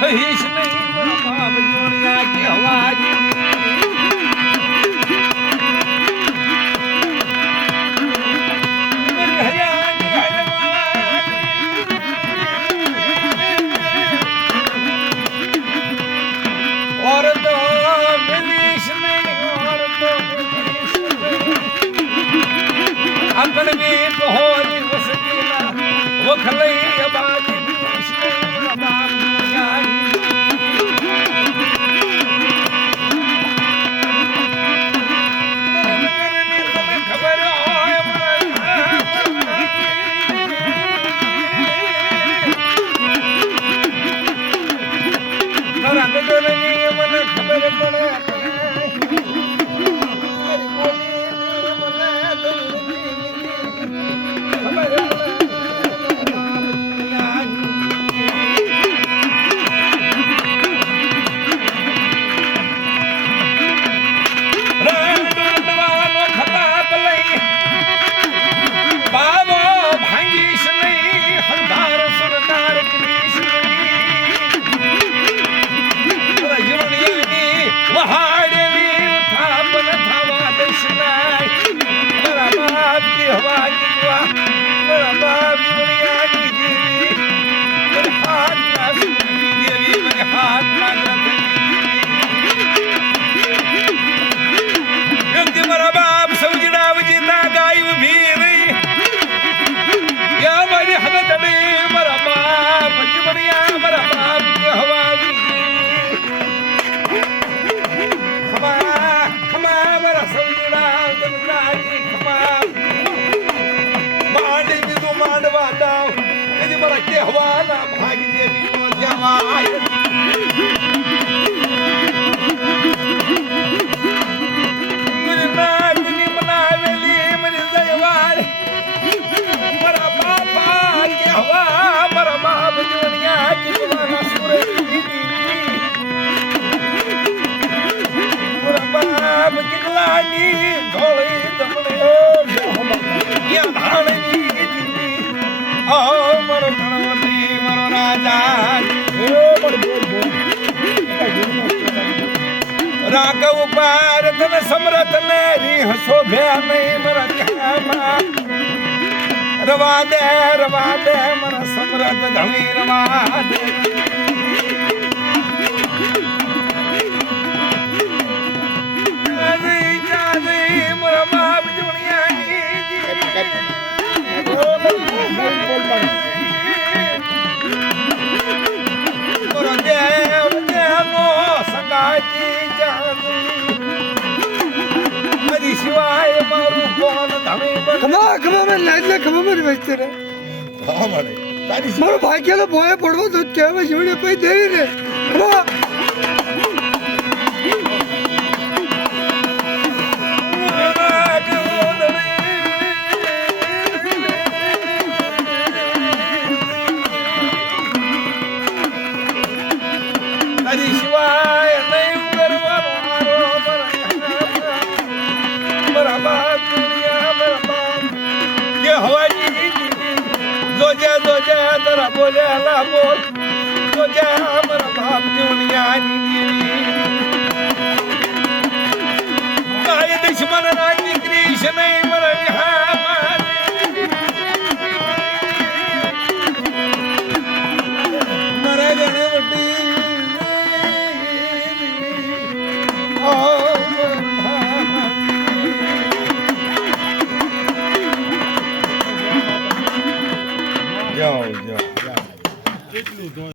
કહીશ નહીં મારા બાપ જોણિયા કે અવાજ अंकल में पहुंच वसतीला वो खलई आबाद कृष्ण बाप जानी खबर खबर पड़े हवाला भाग देवी नो जवाय मुझे नाचनी मनावेली मेरी जयवार मरा बापा के हवा मरा बाप दुनिया की दीवाना सूरज मरा बाप की लानी ढोली दमने ये भावनी ओ मरो राघव पार धन समरथ ने रिह शोभ्या नहीं मर रवा दे मर समरथ धनी रवा दे मर बाप जुनिया शिवाय मारू कोण धमे खमा में लाजले खमा में बेचते रे हां मारे तारी मारो भाग्याला बोये पडवो तो केवा जेवढे पै देई रे खमा तारी शिवाय नहीं करवानो जोजा तेरा बोले अला बोल जोजा हमारा बाप दुनिया नी काय दुश्मन ना